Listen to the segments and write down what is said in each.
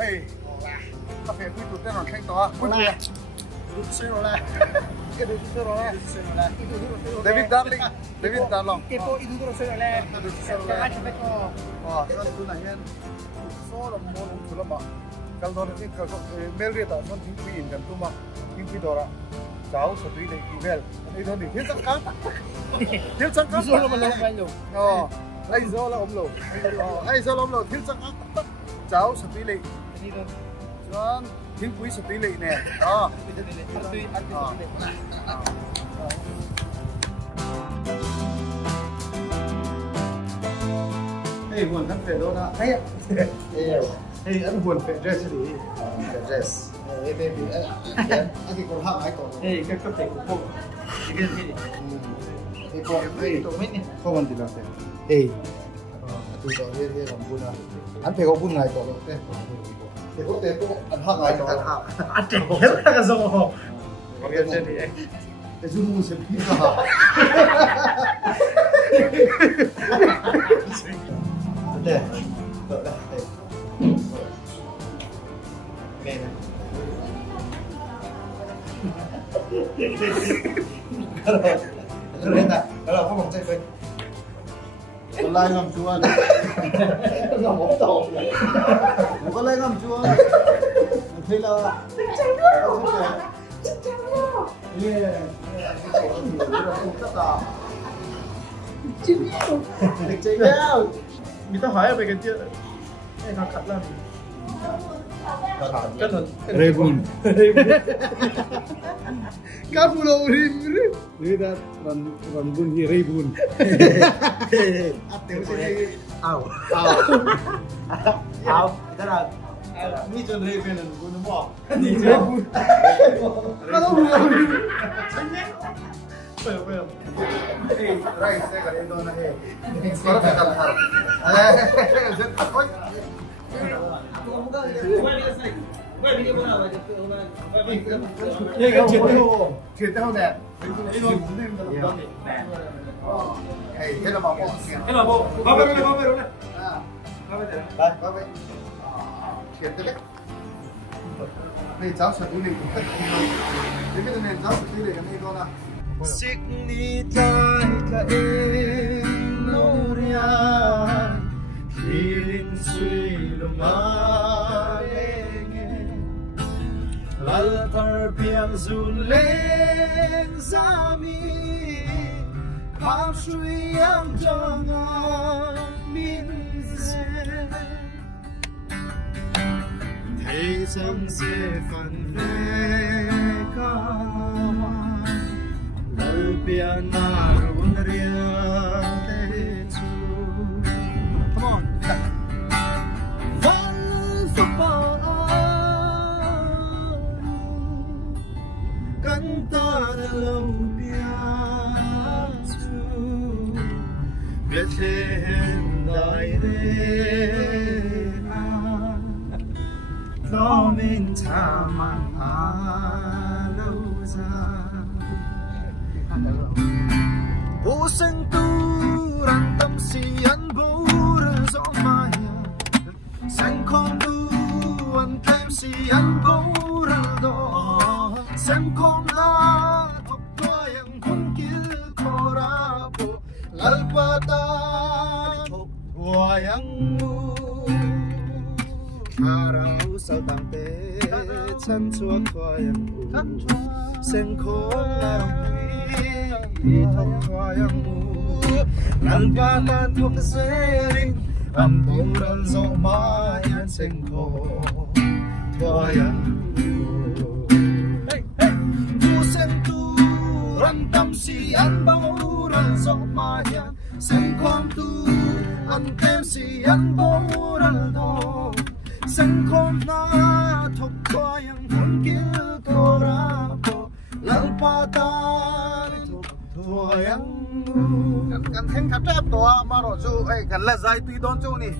hey, café quý tụt tên là khen to, quý tụt. David Darling, David Darling. Kepo itu terus oleh. Jangan sampai kau. Kan tu nanya. So lam mo tu lam. Kalau dorang ni kalau Melria tak, so tinggi in kan tu mak tinggi dorang. Jauh sedih lagi email. Ini tu ni, dia cakap. Dia cakap. Bisa lam lam lam. Ai zo là om lo. Ai zo om lo, dia cakap. Jauh sedih lagi. Ini tu. John, tiếng quý sự tỷ lệ nè, đó. Hey, buồn khăn phê đâu đó. Hey, anh buồn phê dress đi. Dress. Hey, baby, anh cái con hạng ai còn. Hey, cái cấp của cô. Cái gì? Hey, con, hey, tụi mình nè. không ăn gì đâu thế. Hey, tôi cho hey làm buồn à. Anh phải có buồn ngày còn được thế. Thì có thể cũng ăn hạng ai còn. Anh trẻ hết cái gì không? Cái gì vậy? Cái zoom muốn xem phim hả? Đây, đợi đây. Nghe này. Cái đó không còn chạy quên. Con lai ngầm chuan. Ngầm ống tàu. Con lai ngầm chuan. Thế là. Yeah. Chơi nhau. Người ta hỏi về cái chuyện này nó khắt lắm. Cái nó Rebun. Kapulo rim. Kita ran bun hi rebun. Atel sini. Au. Kita là ni chân rebun là bun mo. Ni rebun. Kalau bun. Well. Hey, right, saya kali itu nak hey. Sekarang kita lihat. Jangan takut. Chuyện đâu nè. Thế là bộ. Thế là bộ. Bao bên này. Bao bên. Chuyện đấy. Đây cháu sẽ đi lịch. Thế cái này cháu sẽ đi lịch cái này thôi nào. Signita Gloria Hiling suy lumalenge Laltar piang zun lên zami Khám suy ang changa min zen Thế sang se phần về ca Piana Runria Come on. Val Cantar lo piazu Bethlehem dairena Lomin taman aluza Vô sinh tu rằng tâm si ăn bố rừng gió mai Xanh con tu ăn thêm si ăn bố rừng đỏ Xem con la thọc toa yang con kia khô ra bộ Lalpa ta thọc toa yang mu Harau sao tăng tế chân chua toa yang mu Xem con la yang mu Lalpa thuộc sering Ampuran zo mayan sengko Toyang mu Tu sentu rantam si an bauran zo mayan Sengkom tu antem si an bauran do Sengkom na thok toyang hungil korapo Lalpa ta kan theng khap tap to maro chu ai kan la zai tui don chu ni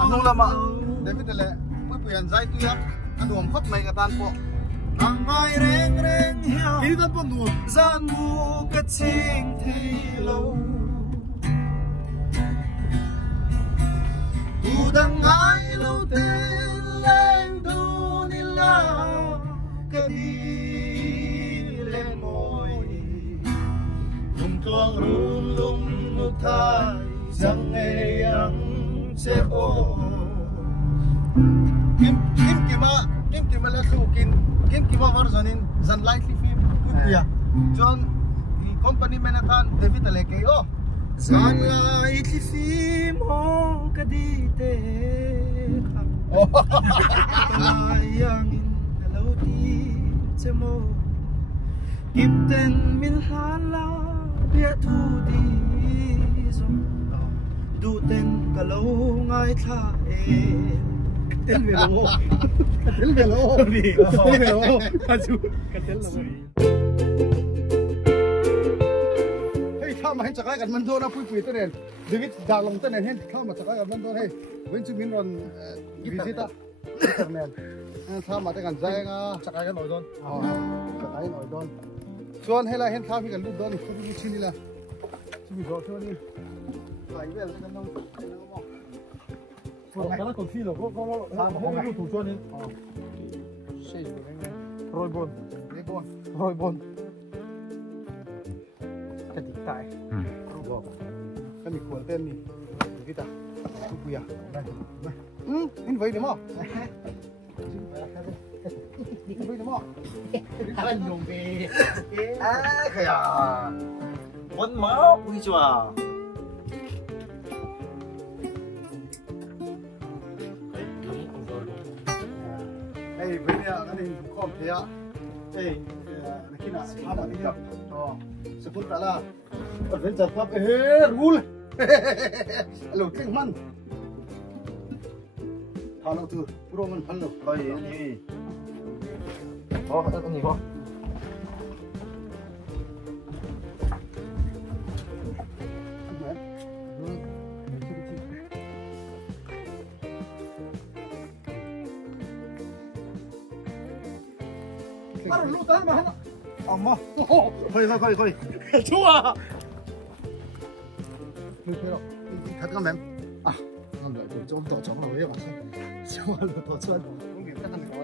anu lama David le pui pian zai tui ya adom khot mai ka tan po nang mai reng hiao ki da pon nu zan mu ka ching thei lo u dang ai lo te rung lung ngục thai rằng nghe yang sẽ ô kim kima là thu kim kima versionin dàn lightly phim yeah John the company menakan David Aleke oh dàn lightly phim ho kadite yang hello ti chemo Kipten min hala bia thu di zong du ten kalau ngai tha ten melo ni ten melo aju katel lo hey tha ma chakai kan man do na pui to nen David dalong ten hen tha ma chakai kan man do hey when to min ron visita internet tha ma te kan jai nga chakai kan oidon chakai oidon Chuan hela hen kha mi kan lut don khu mi chini la chimi do chuan ni lai vel kan nong mo kana kon thilo ko ho mi tu chuan ni sei roi bon ka dik tai ro ka mi kual ten ni kita ku ya in vai de mo đi cái gì đó anh dùng về cái quấn máu quy chùa đây bây giờ cái này không thế ạ đây khi nào làm ở đây sẽ phun ra là ở bên chợ pháp rule lột kinh man thằng nào từ pro man phân lột coi gì cái gì không? Baru lu tahan bahan. Amma. Koi. Chua. Lu thấy không? Thật không em? À, làm lại trong tổ chống là với bạn xem. Chua là tổ chân. Không biết cái thằng có.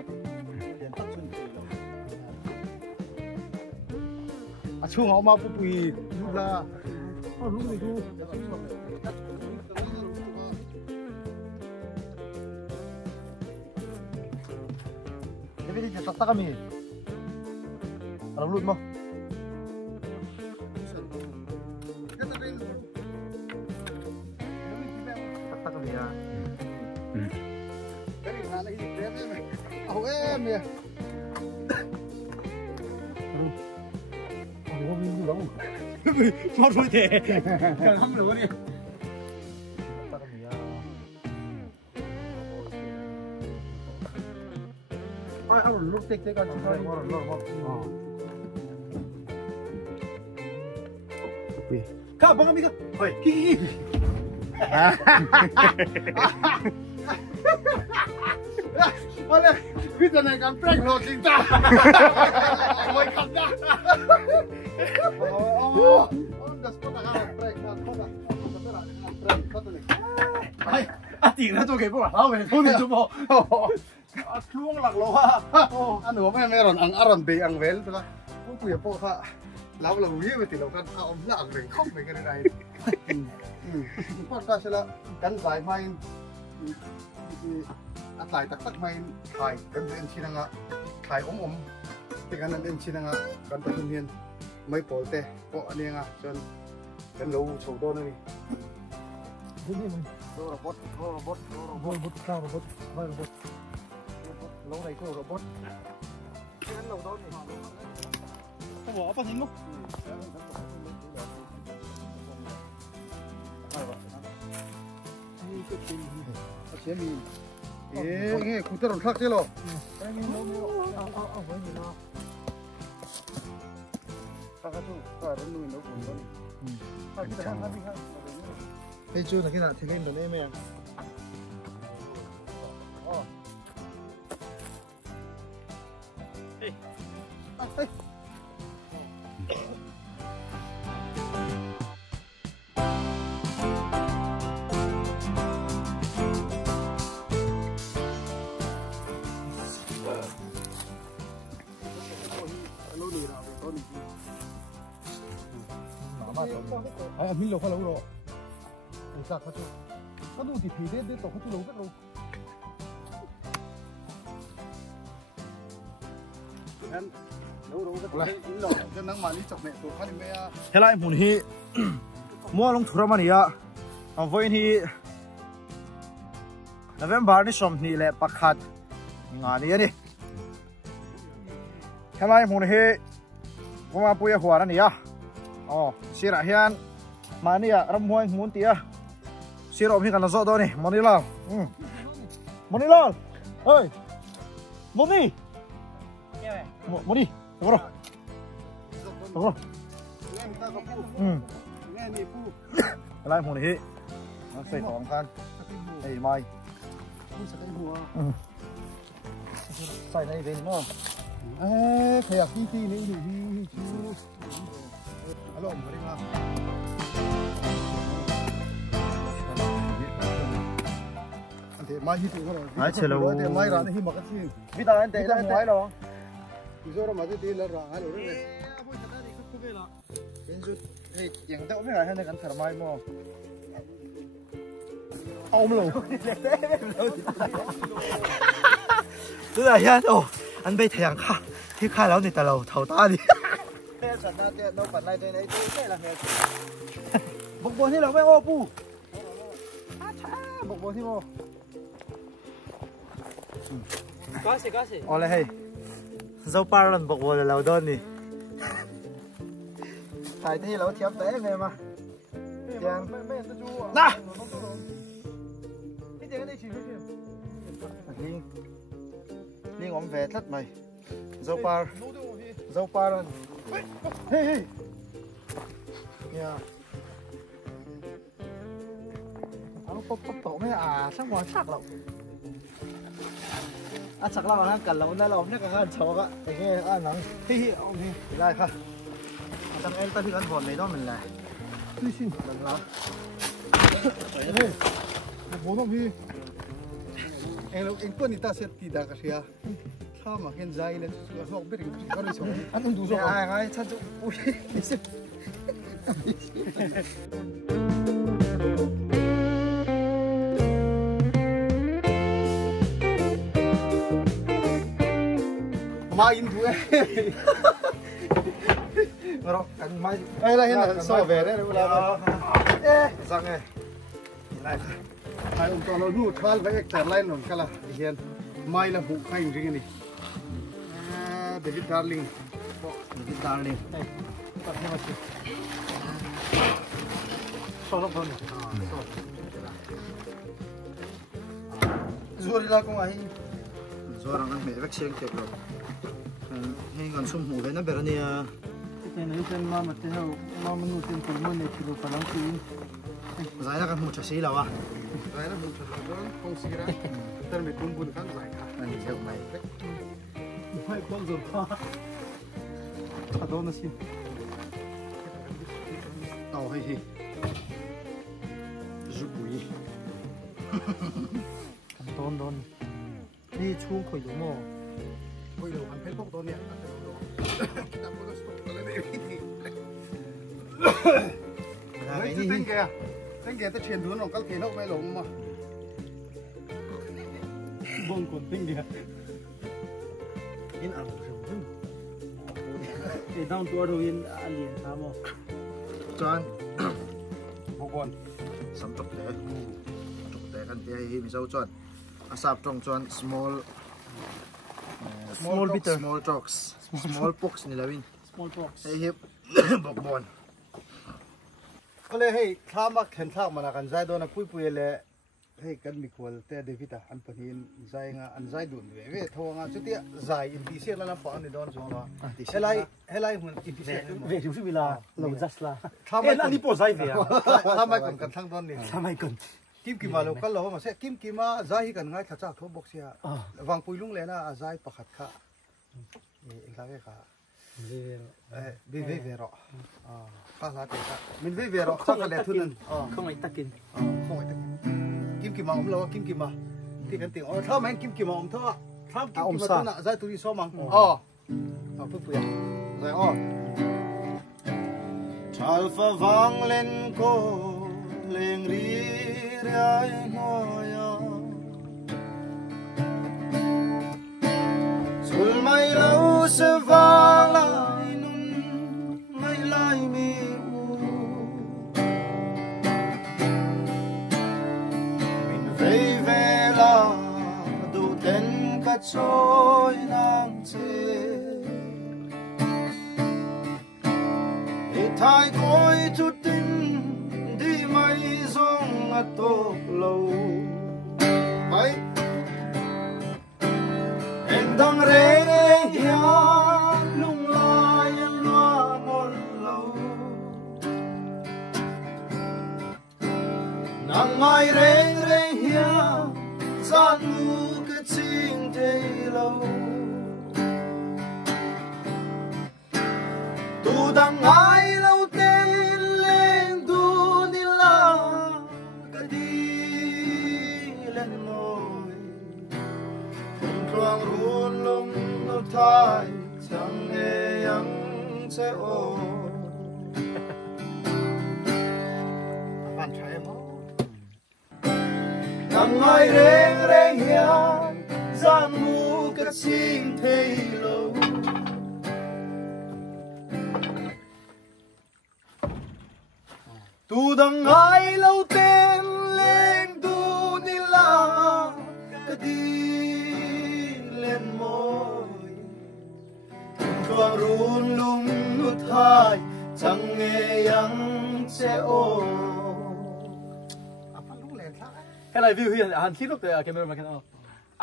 Điện tập chân. chung họ mà bùi lúc là lúc này thu cái gì tắt tắt mi làm luôn mà tắt tắt mi à cái này là cái gì thế này ảo em nè mau thôi thế càng hâm nữa đi ai ăn lúc tết cái con chúng tôi cả băng mi cả ơi kiki oleh kita naikkan prank lo cinta mau ikan dah oh udah sepuluh kali prank ay ating na to kay po ah we to nito po luong lak lo ha ano may meron ang aron bay ang well to kung kuya po ka law wi we tilaw kan ka om la ang bay không bay kan dai podcast sila kan sai mai at lại tắc tắc mai thải cần đến chi năng thải ống thì cáiนั้นđến chi năng cần tập luyện mấy bộ tê bộ anh em cho cần lâu sầu to này robot sao robot lâu này có robot cái lâu đó này không bỏ bao nhiêu lúc chế mi nghe cụ tơ khác chứ lo hey chú là cái nào thì cái đồ này mày มาต่อไอ้มิลโลเขารู้ไอ้สักเขาช่วยเขาดูที่ผีเด็ดต่อเขาช่วยรู้สักรู้งั้นรู้สักรู้อินโลจะนั่งมาลิจบเนี่ยตัวเขานี่ไม่อะเฮ้ยหมุนฮีมัวลงทุรมันนี่อะเอาไว้ที่November นี่ชมนี่แหละปักขัดงานนี้นี่เฮ้ยหมุนฮีผมมาปุยหัวนั่นนี่อะอ๋อสิระเฮียนมานี่อะรำมวยหมุนตีอะสิระพี่กันละโซ่ตัวนี่มันนี่ล่ะมันนี่ล่ะเฮ้ยมันนี่มันนี่ตกลงตกลงอะไรหมุนฮีใส่ของกันไอ้ไม้ใส่ในเดนเนาะขยับที่นี่อยู่ที่ฮัลโหลสวัสดีครับอันเดียมาที่ตัวเราเดี๋ยวไม่ร้านที่มากันที่พี่ตาอันเดียได้ไหมหรอพี่โซ่เรามาที่แล้วร้านฮัลโหลเลยเป็นจุดเฮ้ยอย่างเต้าไม่หายให้ในกันถามไม่มั่วเอาไม่ลงตัวไหนยันโอ้อันไปแทงค่ะที่ค่ายแล้วนี่แต่เราเท่าตาดิแค่สัตว์น่าเตี้ยเราปั่นอะไรตัวไหนตัวแค่ละแค่บุกบอลที่เราไม่โอ้ปูบุกบอลที่โม่ก็สิอ๋อเลยเฮ้ยเจ้าปลาลันบุกบอลเราโดนนี่ถ่ายที่เราเทียบแต่แม่มายังน่ะLinh ôm về thất mày dâu par lên hey hey yeah áo bốc tổ mấy sáng ngoài sắc lắm sắc lắm mà cần lắm nên là ôm cái gan chó á cái nghe nắng hi ôm hi lại ha thằng em ta đi ăn bòn này đó mình là đi xin lần nào hey bố nó hi em quân người ta sẽ tì đà cái gì à? Sao mà cái dây lên họ biết cái con này sống ăn không đủ rồi. Ai chắc chắn ui đi xem. Mai in thua. Rồi anh mai. Đây là hiện là sao về đấy là. Ê, rằng này. Này. Hai ông cho nó nuốt khal với cái line rồi cái là hiện mai là vụ khai riêng này David Darling đây bắt theo mà số nó hơn rồi là cũng ai rồi đang mẹ vắt xiên kẹp rồi hay còn sum hủ với nó bẹt này cái này trên mà thế nào mà mình nuôi trên phần mình này thì phải làm gì giải ra cái hủ chả xí đâu à giải ra hủ chả xí không xí ra tên mình cũng buồn khăn giải cả anh sẽ mày phải con rồi ha à đâu nó xin tàu hay gì giúp bụi đón đi chuông khỏi đúng không khỏi đúng anh phải bốc đón nhỉ đấy tên kìa ta truyền đuônของcác thế nó phải lồng mà bông còn tinh kìa in ảo rồi để đong tua rồi in liền sao mà chọn một con sắm chục tệ kan tia hi mi sau chọn asap trong chọn small bitter small trucks small box ni lawin small box hey hip bok bon kale hey thama khen thak mana kan zai do na pui le hey kan mi khol te devita an panin zai nga an zai dun ve thonga chutia zai in ti se la pa ni don zonga helai hun in ti se ve ju bila lo jasla thama ani po zai ve thama kan thang don ni thama kan kim ki ma lo kal lo ma se kim ki ma zai kan ngai thacha tho box ya wang pui lung le na zai pakhat kha e la ve kha ve ro kha la te ka min ve ro kha ka le thun không ai takin không ai takin kim ki ma lo kim ki ma ti kan ting tha mang kim ki ma tha tham kim ki ma na zai tu ri so mang pu pu ya zai Alpha vang lên cô lên ri rai moya sul mai lâu se va lại nun mai lại mi u mình về về là đủ tên cả trôi nang chê thái cõi chút tình đi mây rong à tô lâu bay em đang rê ya lung lai loa một lâu nàng mai rê ya gian mu cái chinh thế lâu tu đang ai lâu tên lên tu đi la cái đi lên ngồi không thoáng ruồn lông nó thay chẳng nghe anh sẽ ô bạn trai em nằm ai reng reng ya gian mu cái chinh thế lâu tu đang ai lâu tên lên tu đi la cái đi lên môi thoáng run lung nút hai chẳng nghe yang sẽ ô cái này view hiện hàn khí lúc đấy camera mà cái nào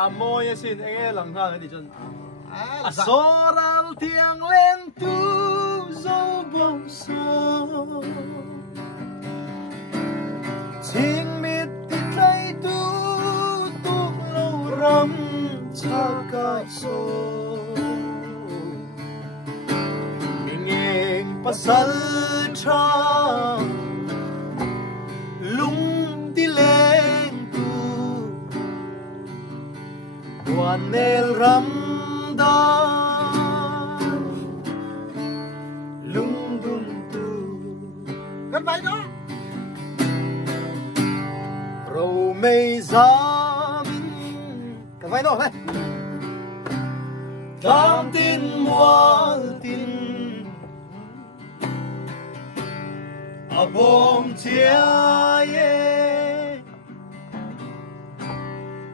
môi xin anh nghe lòng thang thì chân soral tiếng lên tu dấu bông sâu chính mít tít lấy tu tu lâu rắm chào cài số mình nghe pasal trang lung đi lên tu buồn nel rắm da lung dum tu gần vậy đó râu mây giá mình cái vai nó này tam tin mua tin a bom chia ye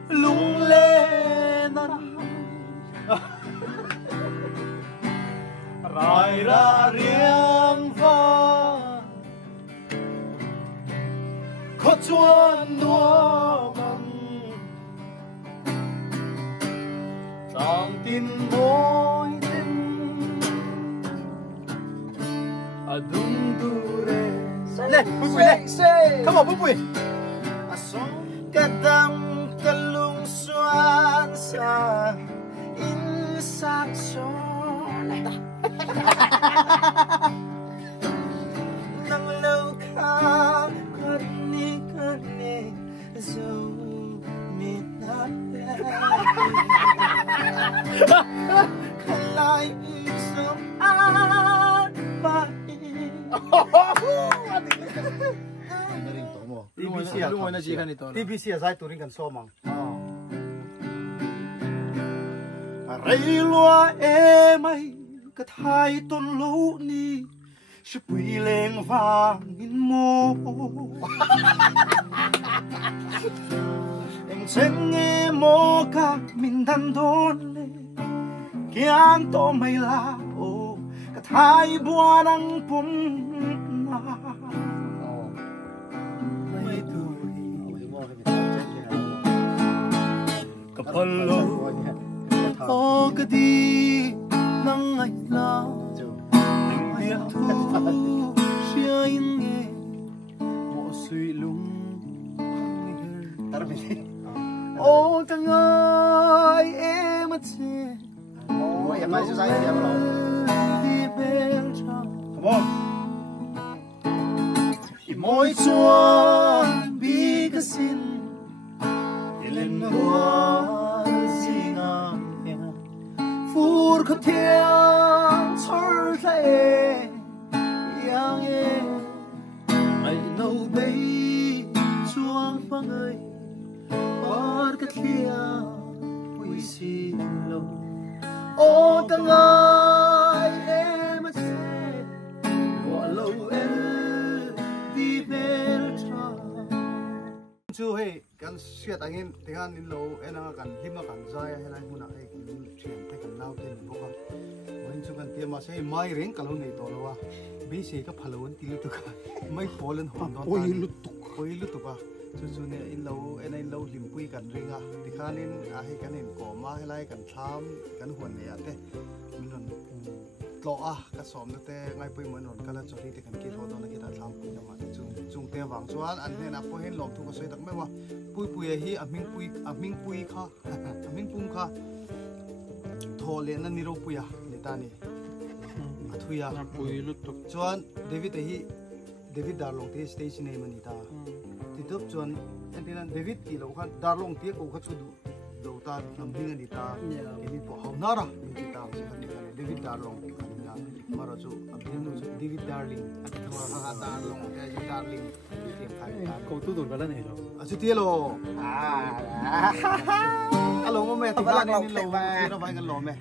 lung lên rai ra riêng va có chuan đua măng tang tin môi tin a dum du re lên bụi bụi lên come on bụi bụi a song ka dam ka lung xuan sa in sak son nang lâu kha kani zo mi na kalai som a ba TBC lu ngồi nói gì cái này tôi TBC là giải tụi mình cần so mà rây loa em ấy cái thái tôn lũ ni sẽ quỳ lên vàng in mô em chân nghe mô cả mình đàn đôn lê kia anh tô mày là ô cái thái bùa đang bùm na mày tuổi cái phần lô ô cái đi nắng ngày lao liệt thu xia in nghe mộ suy lung ô càng ai em mà chê ôi em ai sẽ giải em rồi đi bên trong come on môi chua bi cái xin lên hoa gì ngang phút có thiên 철새 양의 người bớt cái kia vui xin lâu ô tăng ai em sẽ bỏ lâu em đi về cha chú hey kan siat angin dengan in lo enang kan lima kan zaya helai muna ai kin thiam te kan nau ten boka wen chu kan tia ma sei mai reng kalau nei to lowa bi se ka phalon ti lu tu ka mai polen hon don oi lu tu ka chu ne in lo enai lo lim pui kan ringa tikhanin a he kanin ko ma helai kan tham kan hon ne ate minon lo a ka som na te ngai pui mon on kala chori te kan ki tho don na ki ta tham pui na ma chung te wang chuan an ne na po hen lom thu ka soi tak me wa pui hi a ming pui kha a ming pum kha tho le na ni ro pui a ni ta ni a thuya pui lu tuk chuan David Darlong te station nei mani ta ti top chuan an David ti lo khan Darlong te ko kha chu du lo ta nam ding ani ta ke ni po hau na ra ni ti ta si khan ni David Darlong mara chu abhin chu David Darling ha Darlong ke Darling ti khai ta ko tu dun bala nei lo a chu ti lo alo mo me ti ba ni lo ti ra vai kan lo me